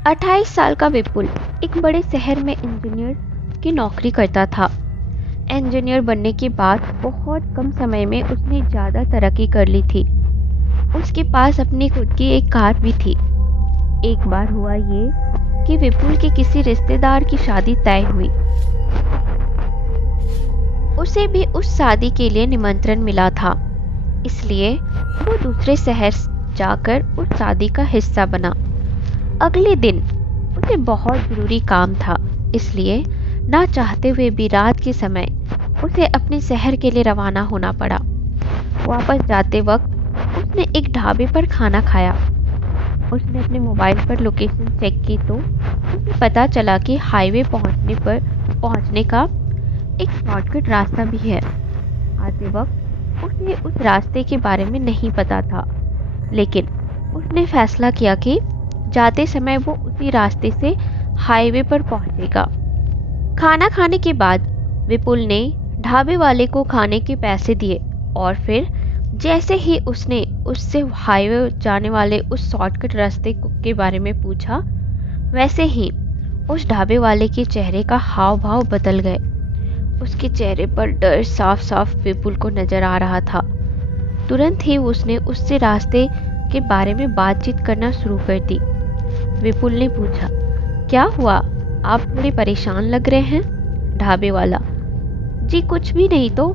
28 साल का विपुल एक बड़े शहर में इंजीनियर की नौकरी करता था। इंजीनियर बनने के बाद बहुत कम समय में उसने ज़्यादा तरक्की कर ली थी। उसके पास अपनी खुद की एक कार भी थी। एक बार हुआ ये कि विपुल के किसी रिश्तेदार की शादी तय हुई। उसे भी उस शादी के लिए निमंत्रण मिला था, इसलिए वो दूसरे शहर जाकर उस शादी का हिस्सा बना। अगले दिन उसे बहुत ज़रूरी काम था, इसलिए ना चाहते हुए भी रात के समय उसे अपने शहर के लिए रवाना होना पड़ा। वापस जाते वक्त उसने एक ढाबे पर खाना खाया। उसने अपने मोबाइल पर लोकेशन चेक की तो उसे पता चला कि हाईवे पहुंचने का एक शॉर्टकट रास्ता भी है। आते वक्त उसे उस रास्ते के बारे में नहीं पता था, लेकिन उसने फैसला किया कि जाते समय वो उसी रास्ते से हाईवे पर पहुंचेगा। खाना खाने के बाद विपुल ने ढाबे वाले को खाने के पैसे दिए और फिर जैसे ही उसने उससे हाईवे जाने वाले उस शॉर्टकट रास्ते के बारे में पूछा, वैसे ही उस ढाबे वाले के चेहरे का हाव भाव बदल गए। उसके चेहरे पर डर साफ साफ विपुल को नजर आ रहा था। तुरंत ही उसने उससे रास्ते के बारे में बातचीत करना शुरू कर दी। विपुल ने पूछा, क्या हुआ, आप थोड़े परेशान लग रहे हैं? ढाबे वाला, जी कुछ भी नहीं, तो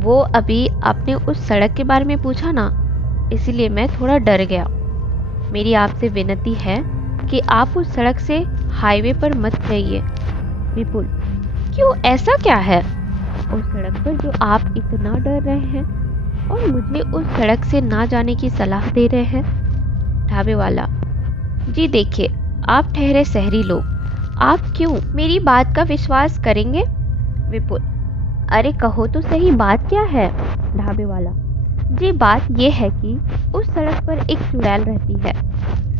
वो अभी आपने उस सड़क के बारे में पूछा ना, इसीलिए मैं थोड़ा डर गया। मेरी आपसे विनती है कि आप उस सड़क से हाईवे पर मत जाइए। विपुल, क्यों, ऐसा क्या है उस सड़क पर जो आप इतना डर रहे हैं और मुझे उस सड़क से ना जाने की सलाह दे रहे हैं? ढाबे वाला, जी देखिए, आप ठहरे शहरी लोग, आप क्यों मेरी बात का विश्वास करेंगे? विपुल, अरे कहो तो सही, बात क्या है? ढाबे वाला, जी बात ये है कि उस सड़क पर एक चुड़ैल रहती है।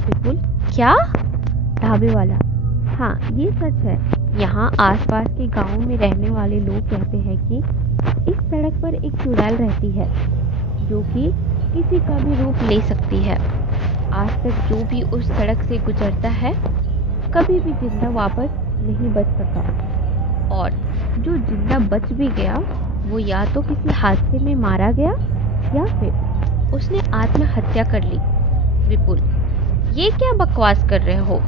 विपुल, क्या? ढाबे वाला, हाँ ये सच है। यहाँ आसपास के गांवों में रहने वाले लोग कहते हैं कि इस सड़क पर एक चुड़ैल रहती है जो कि किसी का भी रूप ले सकती है। आज तक जो भी उस सड़क से गुजरता है कभी भी जिंदा वापस नहीं बच सका, और जो जिंदा बच भी गया वो या तो किसी हादसे में मारा गया या फिर उसने आत्महत्या कर ली। विपुल, ये क्या बकवास कर रहे हो?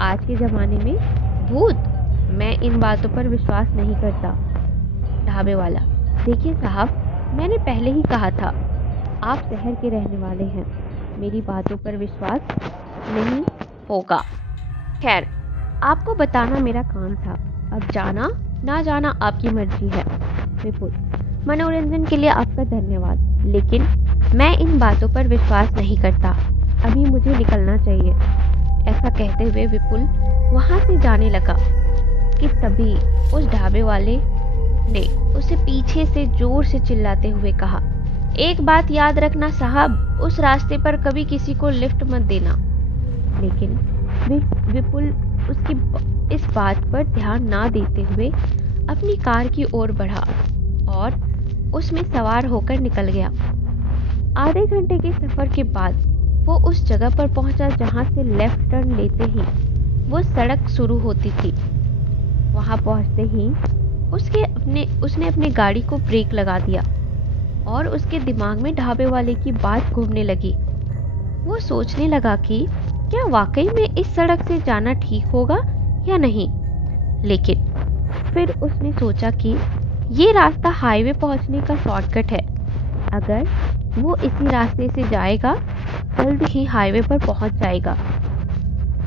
आज के ज़माने में भूत? मैं इन बातों पर विश्वास नहीं करता। ढाबे वाला, देखिए साहब, मैंने पहले ही कहा था, आप शहर के रहने वाले हैं, मेरी बातों पर विश्वास नहीं होगा। खैर, आपको बताना मेरा काम था, अब जाना ना जाना आपकी मर्जी है। विपुल, मनोरंजन के लिए आपका धन्यवाद, लेकिन मैं इन बातों पर विश्वास नहीं करता, अभी मुझे निकलना चाहिए। ऐसा कहते हुए विपुल वहां से जाने लगा कि तभी उस ढाबे वाले ने उसे पीछे से जोर से चिल्लाते हुए कहा, एक बात याद रखना साहब, उस रास्ते पर कभी किसी को लिफ्ट मत देना। लेकिन विपुल उसकी इस बात पर ध्यान ना देते हुए अपनी कार की ओर बढ़ा और उसमें सवार होकर निकल गया। आधे घंटे के सफर के बाद वो उस जगह पर पहुंचा जहां से लेफ्ट टर्न लेते ही वो सड़क शुरू होती थी। वहां पहुंचते ही उसने अपनी गाड़ी को ब्रेक लगा दिया और उसके दिमाग में ढाबे वाले की बात घूमने लगी। वो सोचने लगा कि क्या वाकई में इस सड़क से जाना ठीक होगा या नहीं। लेकिन फिर उसने सोचा कि ये रास्ता हाईवे पहुंचने का शॉर्टकट है, अगर वो इसी रास्ते से जाएगा जल्द ही हाईवे पर पहुंच जाएगा।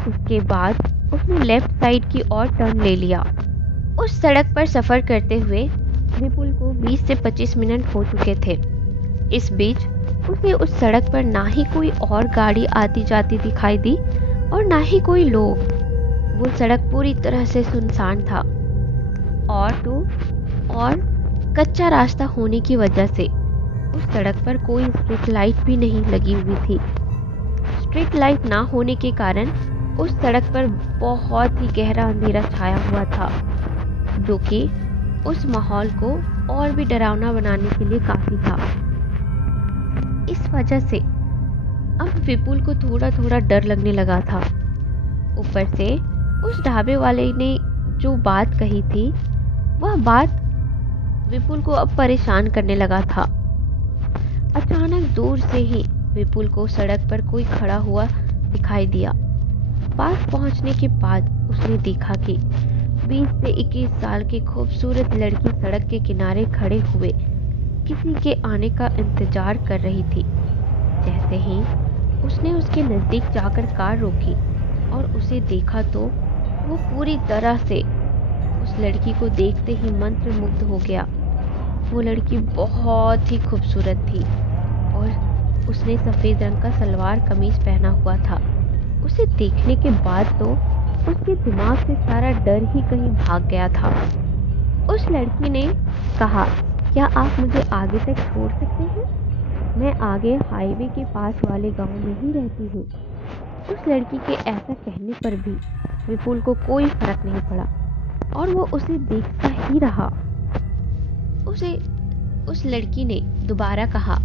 उसके बाद उसने लेफ्ट साइड की ओर टर्न ले लिया। उस सड़क पर सफर करते हुए विपुल को 20 से 25 मिनट हो चुके थे। इस बीच उसे उस सड़क पर ना ही कोई और गाड़ी आती जाती दिखाई दी और ना ही कोई लोग। वो सड़क पूरी तरह से सुनसान था और कच्चा रास्ता होने की वजह से उस सड़क पर कोई स्ट्रीट लाइट भी नहीं लगी हुई थी। स्ट्रीट लाइट ना होने के कारण उस सड़क पर बहुत ही गहरा अंधेरा छाया हुआ था, जो कि उस माहौल को और भी डरावना बनाने के लिए काफी था। इस वजह से अब विपुल को थोड़ा थोड़ा डर लगने लगा था। ऊपर से उस ढाबे वाले ने जो बात कही थी, वह बात विपुल को अब परेशान करने लगा था। अचानक दूर से ही विपुल को सड़क पर कोई खड़ा हुआ दिखाई दिया। पास पहुंचने के बाद उसने देखा कि 20 से 21 साल की खूबसूरत लड़की सड़क के किनारे खड़े हुए किसी के आने का इंतजार कर रही थी। जैसे ही उसने उसके नजदीक जाकर कार रोकी और उसे देखा तो वो पूरी तरह से उस लड़की को देखते ही मंत्रमुग्ध हो गया। वो लड़की बहुत ही खूबसूरत थी और उसने सफ़ेद रंग का सलवार कमीज पहना हुआ था। उसे देखने के बाद तो उसके दिमाग से सारा डर ही कहीं भाग गया था। उस लड़की ने कहा, क्या आप मुझे आगे तक छोड़ सकते हैं? मैं आगे हाईवे के पास वाले गांव में ही रहती हूँ। उस लड़की के ऐसा कहने पर भी विपुल को कोई फर्क नहीं पड़ा और वो उसे देखता ही रहा। उस लड़की ने दोबारा कहा,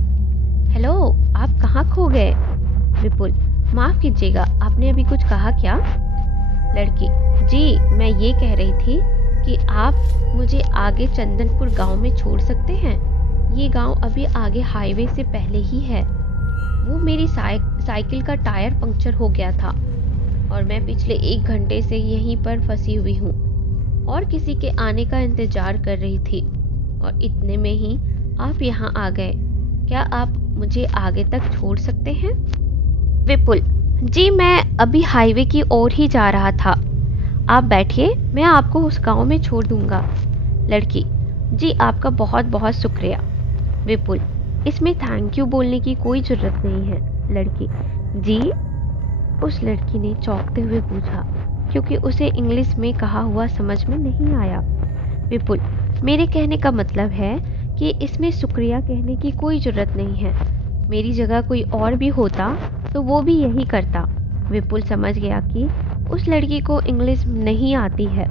हेलो, आप कहाँ खो गए? विपुल, माफ कीजिएगा, आपने अभी कुछ कहा क्या? लड़की, जी मैं ये कह रही थी कि आप मुझे आगे चंदनपुर गांव में छोड़ सकते हैं। ये गांव अभी आगे हाईवे से पहले ही है। वो मेरी साइकिल का टायर पंक्चर हो गया था और मैं पिछले 1 घंटे से यहीं पर फंसी हुई हूँ और किसी के आने का इंतजार कर रही थी और इतने में ही आप यहाँ आ गए। क्या आप मुझे आगे तक छोड़ सकते हैं? विपुल, जी मैं अभी हाईवे की ओर ही जा रहा था। आप बैठिए, मैं आपको उस गांव में छोड़ दूंगा। लड़की, जी आपका बहुत बहुत शुक्रिया। विपुल, इसमें थैंक यू बोलने की कोई ज़रूरत नहीं है। लड़की, जी? उस लड़की ने चौंकते हुए पूछा, क्योंकि उसे इंग्लिश में कहा हुआ समझ में नहीं आया। विपुल, मेरे कहने का मतलब है कि इसमें शुक्रिया कहने की कोई ज़रूरत नहीं है। मेरी जगह कोई और भी होता तो वो भी यही करता। विपुल समझ गया कि उस लड़की को इंग्लिश नहीं आती है।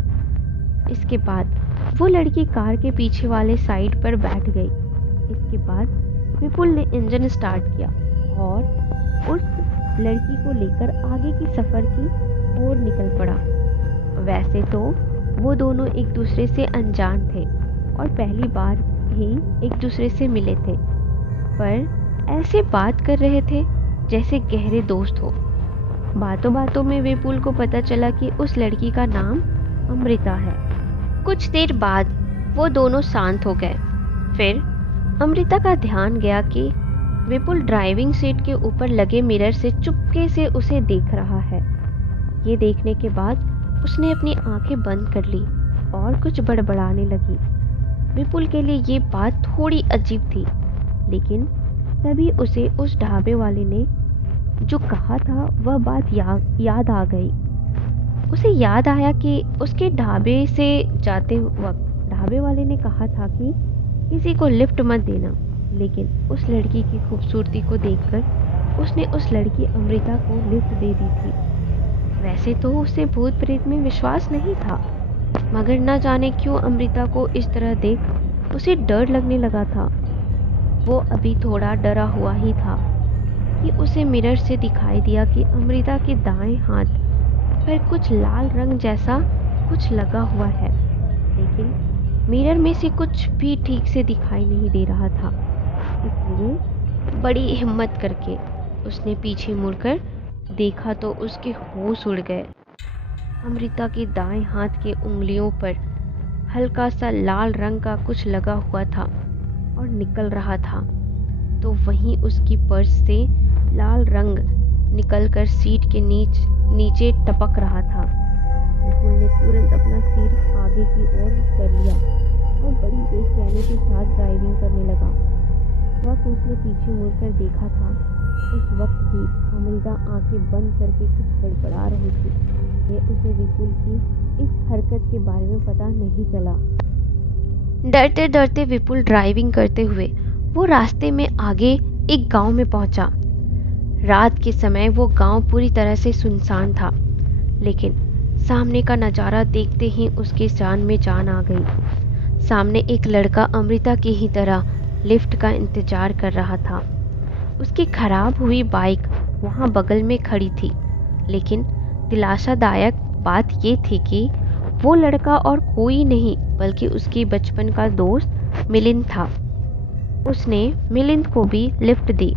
इसके बाद वो लड़की कार के पीछे वाले साइड पर बैठ गई। इसके बाद विपुल ने इंजन स्टार्ट किया और उस लड़की को लेकर आगे की सफ़र की ओर निकल पड़ा। वैसे तो वो दोनों एक दूसरे से अनजान थे और पहली बार ही एक दूसरे से मिले थे, पर ऐसे बात कर रहे थे जैसे गहरे दोस्त हो। बातों बातों में विपुल को पता चला कि उस लड़की का नाम अमृता है। कुछ देर बाद वो दोनों शांत हो गए। फिर अमृता का ध्यान गया कि विपुल ड्राइविंग सीट के ऊपर लगे मिरर से चुपके से उसे देख रहा है। ये देखने के बाद उसने अपनी आंखें बंद कर ली और कुछ बड़बड़ाने लगी। विपुल के लिए ये बात थोड़ी अजीब थी, लेकिन तभी उसे उस ढाबे वाले ने जो कहा था वह बात याद आ गई। उसे याद आया कि उसके ढाबे से जाते वक्त ढाबे वाले ने कहा था कि किसी को लिफ्ट मत देना, लेकिन उस लड़की की खूबसूरती को देखकर उसने उस लड़की अमृता को लिफ्ट दे दी थी। वैसे तो उसे भूत प्रेत में विश्वास नहीं था, मगर न जाने क्यों अमृता को इस तरह देख उसे डर लगने लगा था। वो अभी थोड़ा डरा हुआ ही था कि उसे मिरर से दिखाई दिया कि अमृता के दाएं हाथ पर कुछ लाल रंग जैसा कुछ लगा हुआ है, लेकिन मिरर में से कुछ भी ठीक से दिखाई नहीं दे रहा था। इसलिए बड़ी हिम्मत करके उसने पीछे मुड़कर देखा तो उसके होश उड़ गए। अमृता के दाएं हाथ के उंगलियों पर हल्का सा लाल रंग का कुछ लगा हुआ था और निकल रहा था, तो वहीं उसकी पर्स से लाल रंग निकलकर सीट के नीचे टपक रहा था। विपुल ने तुरंत अपना सिर आगे की ओर कर लिया और बड़ी बेचैनी के साथ ड्राइविंग करने लगा। वक्त उसने पीछे मुड़कर देखा था, उस वक्त भी अमृता आंखें बंद करके कुछ बड़बड़ा रही थी। ये उसे विपुल की इस हरकत के बारे में पता नहीं चला। डरते डरते विपुल ड्राइविंग करते हुए वो रास्ते में आगे एक गांव में पहुंचा। रात के समय वो गांव पूरी तरह से सुनसान था, लेकिन सामने का नज़ारा देखते ही उसके जान में जान आ गई। सामने एक लड़का अमृता की ही तरह लिफ्ट का इंतजार कर रहा था। उसकी खराब हुई बाइक वहाँ बगल में खड़ी थी, लेकिन दिलासादायक बात ये थी कि वो लड़का और कोई नहीं बल्कि उसकी बचपन का दोस्त मिलिंद था। उसने मिलिंद को भी लिफ्ट दी।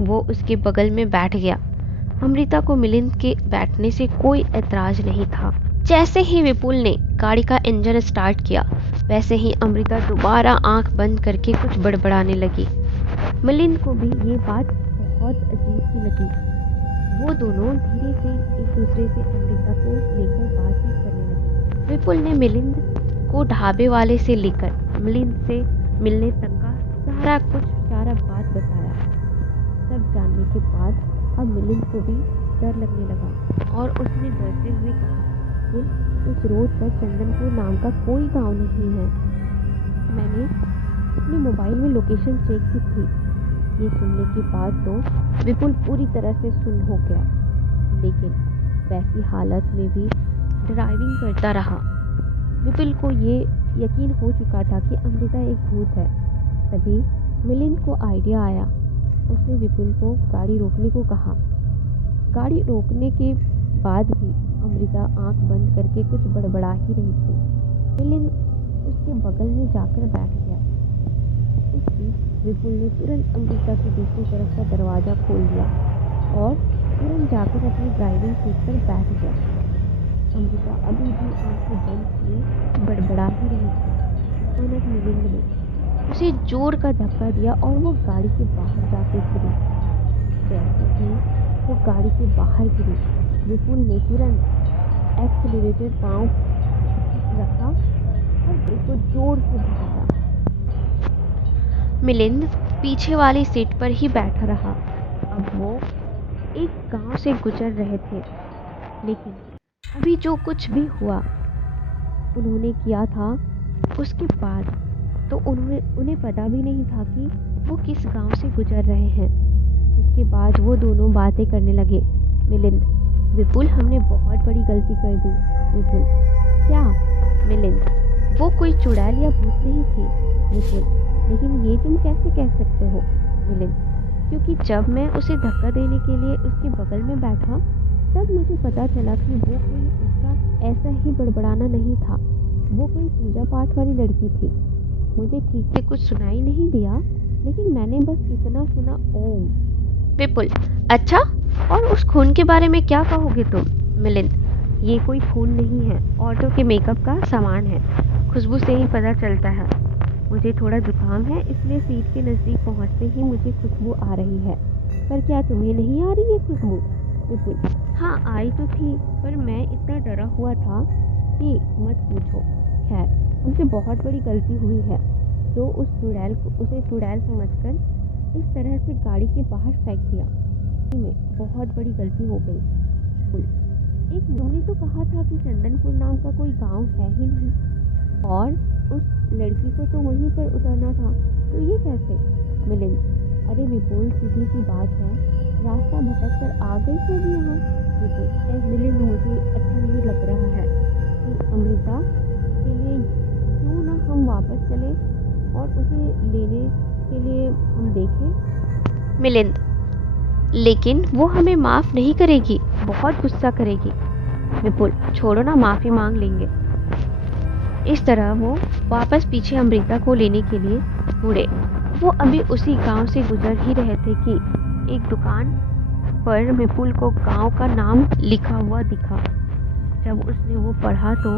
वो उसके बगल में बैठ गया। अमृता को मिलिंद के बैठने से कोई ऐतराज नहीं था। जैसे ही विपुल ने गाड़ी का इंजन स्टार्ट किया, वैसे ही अमृता दोबारा आंख बंद करके कुछ बड़बड़ाने लगी। मिलिंद को भी ये बात बहुत अजीब सी लगी। वो दोनों धीरे से एक दूसरे से अमृता को लेकर बातचीत करने लगे। विपुल ने मिलिंद को ढाबे वाले से लेकर मिलिंद से मिलने तक का सारा बात बताया। सब जानने के बाद अब मिलिंद को भी डर लगने लगा और उसने डरते हुए कहा, उस रोड पर चंदनपुर नाम का कोई गांव नहीं है। मैंने अपने मोबाइल में लोकेशन चेक की थी। ये सुनने के बाद तो विपुल पूरी तरह से सुन्न हो गया, लेकिन वैसी हालत में भी ड्राइविंग करता रहा। विपुल को ये यकीन हो चुका था कि अमृता एक भूत है। तभी मिलिंद को आइडिया आया। उसने विपुल को गाड़ी रोकने को कहा। गाड़ी रोकने के बाद भी अमृता आंख बंद करके कुछ बड़बड़ा ही रही थी। मिलिंद उसके बगल में जाकर बैठ गया। उस बीच विपुल ने तुरंत अमृता की दूसरी तरफ का दरवाज़ा खोल दिया और तुरंत जाकर अपनी ड्राइविंग सीट पर बैठ गया। अमृता अभी भी आंखें बंद किए बड़बड़ा ही रही थी। अचानक मिलिंद ने उसे जोर का धक्का दिया और वो गाड़ी के बाहर जाके गिरी। जैसे ही वो गाड़ी के बाहर गिरी, विपुल ने तुरंत एक्सीलरेटर पांव रखा और ब्रेक को जोर से दबाया। मिलिंद पीछे वाली सीट पर ही बैठा रहा। अब वो एक गांव से गुजर रहे थे, लेकिन अभी जो कुछ भी हुआ उन्होंने किया था, उसके बाद तो उन्हें पता भी नहीं था कि वो किस गांव से गुजर रहे हैं। उसके बाद वो दोनों बातें करने लगे। मिलिंद, विपुल, हमने बहुत बड़ी गलती कर दी। विपुल, क्या? मिलिंद, वो कोई चुड़ैल या भूत नहीं थी। विपुल, लेकिन ये तुम कैसे कह सकते हो? मिलिंद, क्योंकि जब मैं उसे धक्का देने के लिए उसके बगल में बैठा, तब मुझे पता चला कि वो कोई उसका ऐसा ही बड़बड़ाना नहीं था। वो कोई पूजा पाठ वाली लड़की थी। मुझे ठीक से कुछ सुनाई नहीं दिया, लेकिन मैंने बस इतना सुना, ओम। विपुल, अच्छा, और उस खून के बारे में क्या कहोगे तुम? मिलिंद, ये कोई खून नहीं है, औरतों के मेकअप का सामान है। खुशबू से ही पता चलता है। मुझे थोड़ा जुकाम है, इसलिए सीट के नज़दीक पहुंचते ही मुझे खुशबू आ रही है। पर क्या तुम्हें नहीं आ रही है खुशबू? विपुल, हाँ आई तो थी, पर मैं इतना डरा हुआ था कि मत पूछो। खैर, हमसे बहुत बड़ी गलती हुई है, तो उसे चुड़ैल समझकर इस तरह से गाड़ी के बाहर फेंक दिया। में बहुत बड़ी गलती हो गई। एक उन्होंने तो कहा था कि चंदनपुर नाम का कोई गांव है ही नहीं, और उस लड़की को तो वहीं पर उतरना था, तो ये कैसे? मिलिंद, अरे विपुल, सीधी सी बात है, रास्ता भटक कर आ गई होगी यहाँ। विपुल, मिलिंद, मुझे अच्छा नहीं लग रहा है कि अमृता के लिए क्यों ना हम वापस चले और उसे लेने के लिए हम देखें। मिलिंद, लेकिन वो हमें माफ़ नहीं करेगी, बहुत गुस्सा करेगी। विपुल, छोड़ो ना, माफ़ी मांग लेंगे। इस तरह वो वापस पीछे अमृता को लेने के लिए मुड़े। वो अभी उसी गांव से गुजर ही रहे थे कि एक दुकान पर विपुल को गांव का नाम लिखा हुआ दिखा। जब उसने वो पढ़ा तो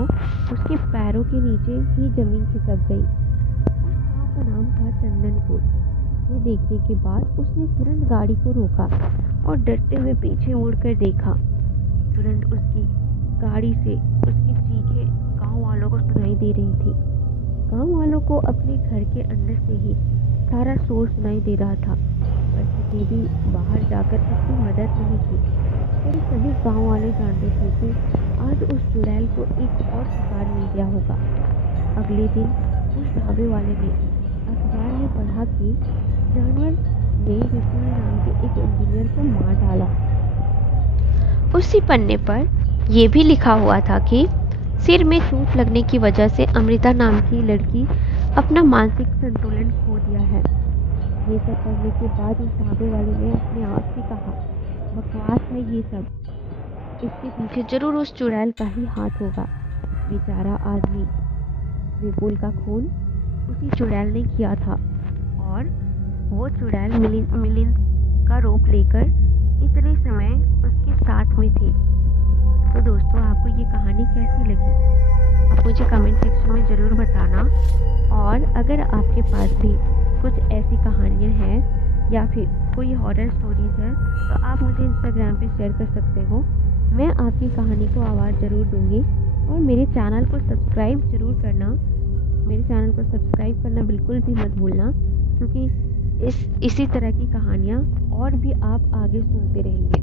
उसके पैरों के नीचे ही जमीन खिसक गई। उस गांव का नाम था चंदनपुर। ये देखने के बाद उसने तुरंत गाड़ी को रोका और डरते हुए पीछे मुड़कर देखा। तुरंत उसकी गाड़ी से उसकी चीखें गांव वालों को सुनाई दे रही थी। गांव वालों को अपने घर के अंदर से ही सारा शोर सुनाई दे रहा था, पर किसी भी बाहर जाकर उसकी मदद नहीं की। पर सभी गांव वाले जानते थे कि आज उस चुड़ैल को एक और शिकार मिल गया होगा। अगले दिन उस ढाबे वाले ने अखबार में पढ़ा कि जानवर ने विपुल नाम के एक इंजीनियर को मार डाला। उसी पन्ने पर यह भी लिखा हुआ था कि सिर में चोट लगने की वजह से अमृता नाम की लड़की अपना मानसिक संतुलन खो दिया है। ये सब पढ़ने के बाद उस ढाबे वाले ने अपने आप से कहा, बकवास है ये सब। इसके पीछे जरूर उस चुड़ैल का ही हाथ होगा। बेचारा आदमी, विपुल का खून उसी चुड़ैल ने किया था और वो चुड़ैल मिलिंद का रूप लेकर इतने समय उसके साथ में थी। तो दोस्तों, आपको ये कहानी कैसी लगी आप मुझे कमेंट सेक्शन में ज़रूर बताना। और अगर आपके पास भी कुछ ऐसी कहानियाँ हैं या फिर कोई हॉरर स्टोरीज़ है तो आप मुझे इंस्टाग्राम पे शेयर कर सकते हो। मैं आपकी कहानी को आवाज़ ज़रूर दूंगी। और मेरे चैनल को सब्सक्राइब ज़रूर करना। मेरे चैनल को सब्सक्राइब करना बिल्कुल भी मत भूलना, क्योंकि इसी तरह की कहानियाँ और भी आप आगे सुनते रहेंगे।